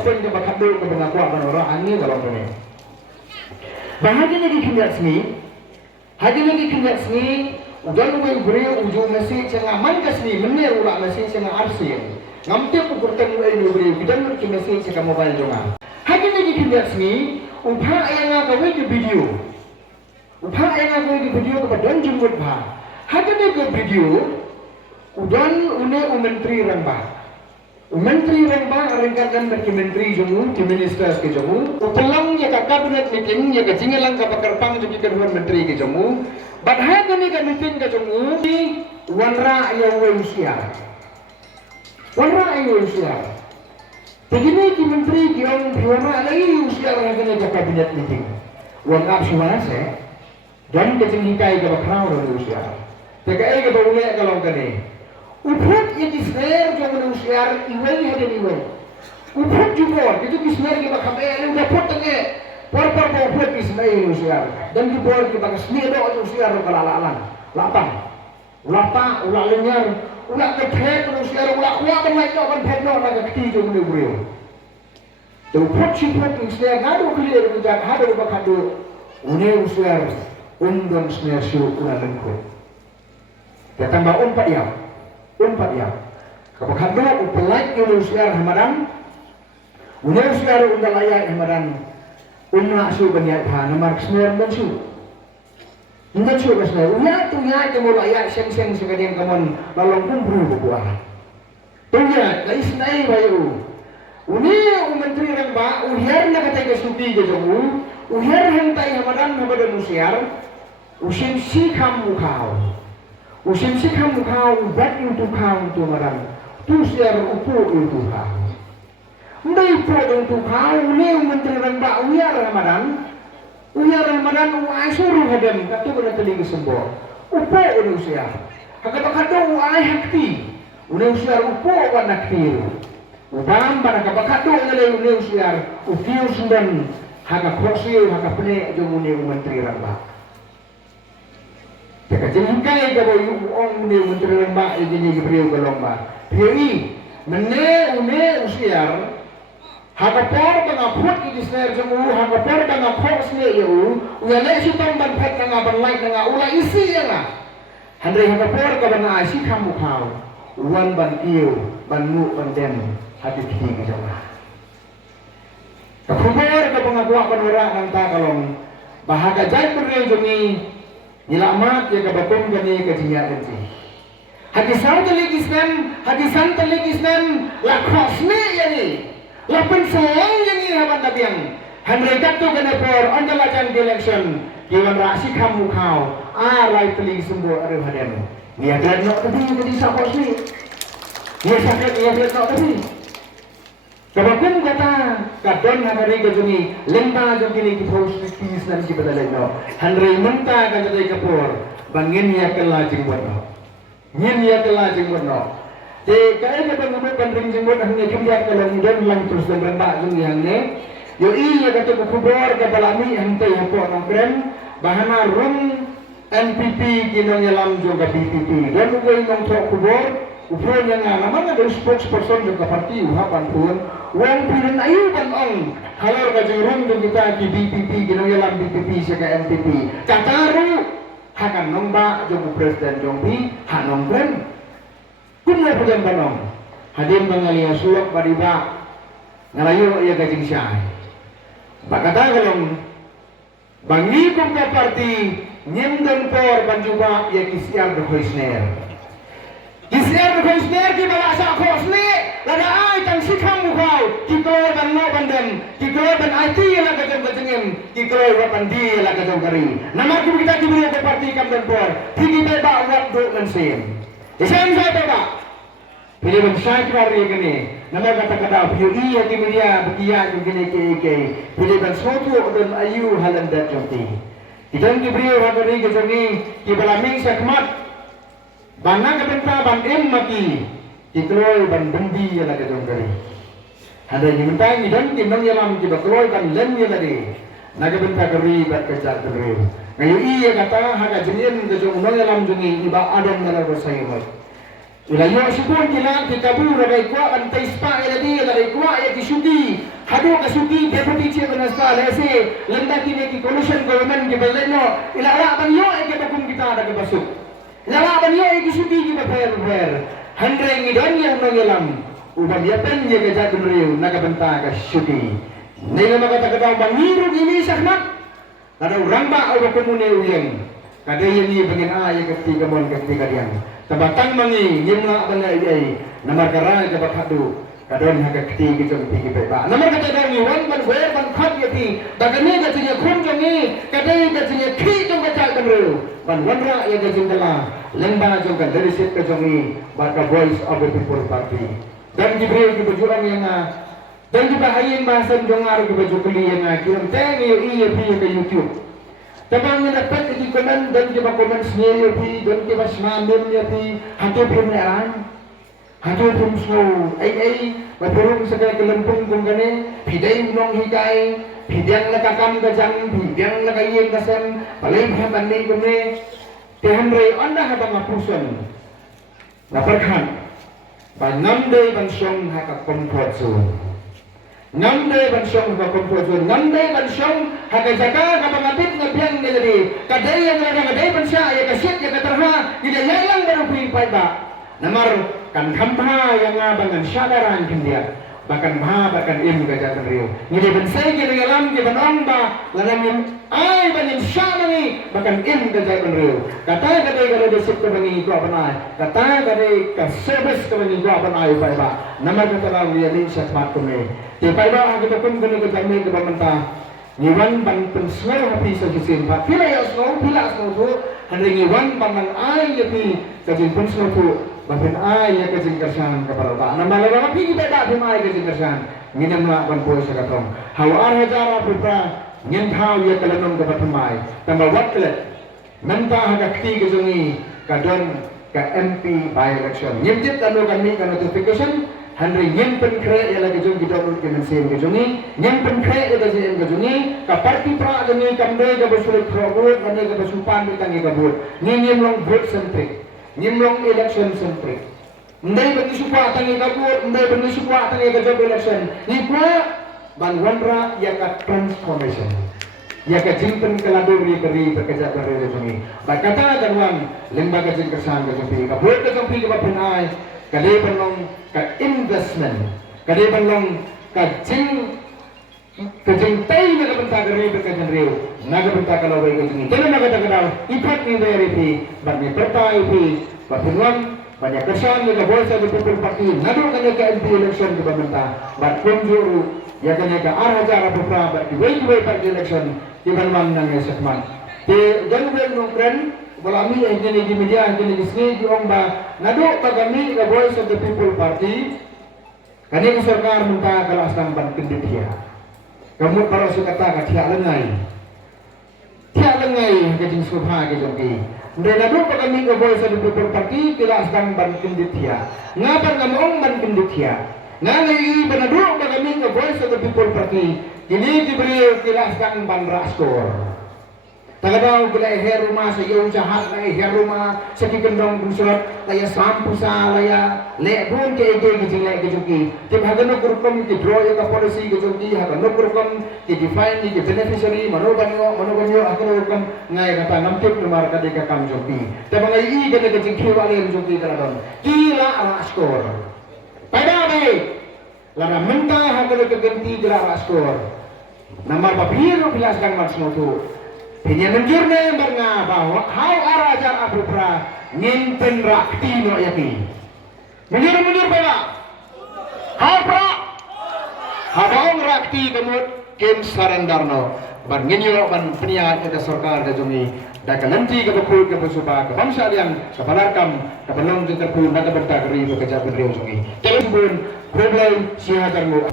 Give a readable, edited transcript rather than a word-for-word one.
pun ke bakadul ke pengakuan orang angin kalau punya. Bahagian lagi kinyak sini, haji lagi kinyak sini, udah lumayan beri ujung masih cengaman ke sini, mana ulah masih cengah arsi. Ngambil ukur temu ini beri, kita nak masih cengah mobile jongan. Haji lagi kinyak sini, upah yang aku ke video, upah yang aku ke video kepada don jemput bah. Haji lagi ke video, udan une menteri rambah. Menteri rambah ringkatkan bagi menteri jomu, di minister ke jomu. Upelang ya ke kabinet meeting ya ke jingelang ke pakarpang jadi kedua menteri ke jomu. Badhai kami ke meeting ke jomu di wanra ya usia. Wanra ya usia. Begini ki menteri ki orang wanra lagi usia orang kena ke kabinet meeting. Wangap semua se. Dan kecenghikai ke bakrau orang usia. Tekai ke bawulek kalau kene. Uput yang disner jangan usiar iwel ada iwel. Uput juga itu disner kita kamera udah put tengah. Por uput disner usiar dan di bawah kita kesni ada usiar kalalan. Lapang, ulah lenyar, ulah kepet usiar ulah kuat naik kan pet no nak keti jangan beriu. Uput siput disner ngadu clear kita ada bakadu. Une usiar undang disner siu ulah lengkut. Datang umpat ya. Umpat ya. Kapag upalay yung usiar hamadan, una usiar undalaya hamadan, una su banyak ha, namar kesner bensu. Hindi su kesner. Uya tu mulaya seng sekalian kaman lalong kumpul bubuah. Tuya kais nai bayu. Uni menteri ramba uhiar na katay kasupi ke jamu, uhiar hentai hamadan usiar, usin sikam mukhaw. Usim sikam kau bat itu kau tu marang tu siar upu itu kau. Ndai pro itu kau ni menteri ramba uyar Ramadan uai suruh hadam katu kena telinga sembo. Upu ini usiar. Hakata kado uai hakti. Uni usiar upu wan naktir. Ubam pada kabakado uni usiar ufiu sundan haka krosil haka pene jomuni menteri ramba. Jika jengkai ke bawah orang ni menteri lembak ini beriu ke lomba. Beri une usiar. Hakapor tengaput ini senar jemu. Hakapor tengaput senar iu. Uyalek si tomban pet tengah berlaik tengah ulah isi ya lah. Handai hakapor ke bana isi kamu kau. Uan ban iu ban mu ban dem hati kini ke jawah. Kapor ke pengakuan penurak nanta kalong bahagia jai beriu jemi. Nilamat ya kabatom gani kajinya nanti. Hadisan telik Islam la khosme yani. La penselang yani haban nabiang. Handai katu gana por andala jan election. Kiwan rasi kamu kau. Rai telik sembo aru hadem. Nia dan nok tadi jadi sapos ni. Nia sakit nok tadi. Kabakum kata kadon hari kejuni lenta jogini ki posisi nan ki badalai no handre menta ka jadi kapur bangin ya kala jingwon no ngin ya kala jingwon no te kai ka bang ngomong bandring jingwon hanya jumlah kalau mudan lang terus dan berembak jung yang ne yo iya kata ku kubor ka balami hante hapo no kren bahana rum NPP kinong yalam juga BPP dan ugay nong tok kubor upon yang naman ada spokesperson juga parti uhapan pun wang pirin ayu kan ong halar ka jurung kita ki BPP ginong yalam BPP saka MPP kataru hakan nomba jong presiden jong bi hanong kren kunna pujan banong hadim bangalia sulok bariba ngalayo ya gajing syai bakata kalong bangi kong ka parti nyemdeng por banjuba ya kisiar berhoisner Kisir berkonsner ki bawa sa khosne lada ai tang sikam mukau ki kro ban no bandem ki kro ban IT la ka jong kajengem ki kro wa pandi la ka jong kari nama ki kita ki beri ke parti kam dan por ki be ba wat do mensim isem sa ba pilih ban sai kari gini nama kata kata piu iya ki media bekia gini ke pilih ban sotu dan ayu halanda jongti kita ki beri wa kari ke jongi ki balaming sakmat Bana kebenta ban mati dikeloy ban bendi ya lagi dongkari. Ada yang minta ini dan kinong yalam kita keloy ban lem ya lagi. Naga benta keri bat kejar keri. Ngayu iya kata haga jenin kejong unong yalam jungi iba adam nala bersayamot. Ilayo sipun kila kita buru ragai kuat ban taispa ya lagi kuat ya kisudi hadu kasuki deputy chief minister lese lenda kini ki coalition government ke baleno ilala banyo ke bakum kita ada ke basuk ilala banyo ke suki ki baper handreng idon yang mengelam ubam yapen ye ke jadul riu naga benta ka suki nila makata kata bangiru ini sakmat ada orang ba au komune uyeng kada yani pengen ay ke tiga mon ke tiga diang tabatang mangi yimna bala ai namar karai ke bakhadu kadon haga keti gitu pigi pepa namar kata dong wan ban wer ban khat yati dagani ga tinya khum jongi kadai ga tinya khi jong ga tak kamru ban wanra ya ga jingala lemba jong ga dari sit ka jongi baka voice of the people party dan gibril ki berjuang yang dan juga hayin bahasan jongar ki baju kuli yang kirim teng yo iya pi ke youtube tabang na dapat ki komen dan juga komen sendiri pi dan ki bas mamim ya pi hatu pemeliharaan hatu pun slow ai berurung segala kelempung kung gani pidai nong hikai pidang lakakam gajang pidang lakayen kasem paling haban ni kumne tehan rei anda habang apuson naperkan banam day bansyong haka comfort zone nam day bansyong haka comfort zone nam day bansyong haka jaga kapangapit na biyang niladi kadai yang kadai bansya ya kasyat ya katarha tidak yayang baru pui ba namar kan hampa yang ngabangan syadaran kendia bahkan bahkan ilmu gajatan riu ngide bensai kira alam ke banong ba lanam yang ai banin syadani bahkan ilmu gajatan riu kata kada desip ke bangi ko banai kata kada ka service ke bangi ko banai pai ba namar kata lang ya ni syatmat ko me te pai ba kita pun kena kami ke bamanta ngiwan ban pensel hapi sa kisin ba pila ya snow pila snow tu hari ngiwan ban ai ya pi kajin pensel tu bahkan ayah kejengkersan kepada tak. Nama lama pergi beda dengan ayah kejengkersan. Nginem lah banpoi sekatong. Hawar hajara putra ngentau ya kelenong kepada mai. Tambah waktu mentah agak keti kejungi kadon ke MP by election. Nyemjit anu kami ke notification. Handri nyempen kre ya lagi jung kita urut kemensian kejungi. Nyempen kre ya lagi kejungi. Ka parti pra kami kamde ke bersulit kerobut. Kami ke bersupan ditangi kabut. Nyem long vote centric. Nyimlong election centric. Ndai bagi supa tangi kabur, ndai bagi supa tangi ke job election. Ikwa ban wanra ya ka transformation. Ya ka jimpen keladur ni keri bekerja dari rezeki. Bakata dan wan lembaga jengkersan ke jopi. Kabur ke jopi ke bapenai. Kade penong ka investment. Kade penong ka kejeng tay na kapenta keri bekerja riu. Naga benta kalau baik ini. Jangan naga tak ipat ni dari banyak pertai bapuan banyak kesan ni boleh saya berpikir parti. Nadu kanya ke MP election ke benta. Bat kunjuru ya kanya ke arah cara berperang. Bat diwei parti election di bantuan nang esokman. Di jangan boleh nongkren. Kalau kami yang jadi di media yang jadi di sini di omba. Nadu kami ke voice of the people party. Kanya ke serkar minta kalau asam bantin dia. Kamu para sukata katia lengai. Tiada lengai kejeng subha kejeng ki. Mereka dulu kami ke voice of the people party tidak sedang banting dia. Ngapa ngomong banting dia? Ngangai benaduk kami ke voice of the people party. Kini diberi tidak sedang bandra skor. Tagadaw gulay her rumah sa iyo jahat na her rumah sa kikendong bunsurat laya sampusa laya le bun ke ege gijing le gejuki tim hagano kurkom ki draw ya policy gejuki hagano kurkom ki define ki beneficiary manobanyo hagano kurkom ngai kata namtip nomor kadika kam joki tabang ai i gane gejing khiwale joki taradon kila ala skor pada be lara menta hagano kegenti jara skor nama papiru bilaskan maksudku ini menjurne berna bahwa hau arajar apupra nyimpen rakti no yaki. Menjur bela. Hau pra. Habang rakti kemut kem sarandarno. Bar nginyo ban peniat ke sarkar ke jumi. Da kalenti ke bukul ke besupa ke bangsa yang kepalarkam ke belong terpun naga bertagri ke kejabun riu jumi. Terus bun problem sihadarmu.